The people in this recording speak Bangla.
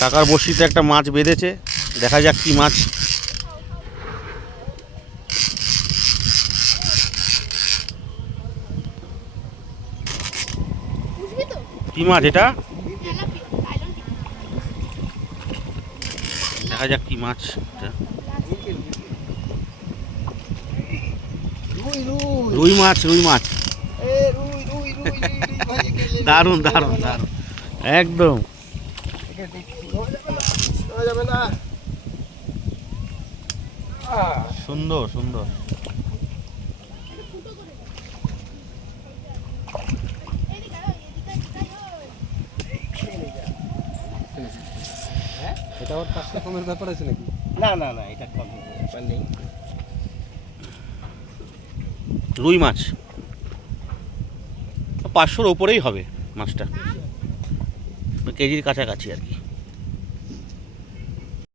কাকার বড়শিতে একটা মাছ বেঁধেছে, দেখা যাক কি মাছ। কি মাছ এটা? দেখা যাক কি মাছ। রুই মাছ, রুই মাছ। দারুণ দারুণ দারুণ, একদম সুন্দর সুন্দর। এটা আবার 500 কমের ব্যাপার আছে নাকি? না না না, এটা কম ব্যাপার নেই। রুই মাছ 500-র ওপরেই হবে মাছটা, কেজির কাছাকাছি আর কি।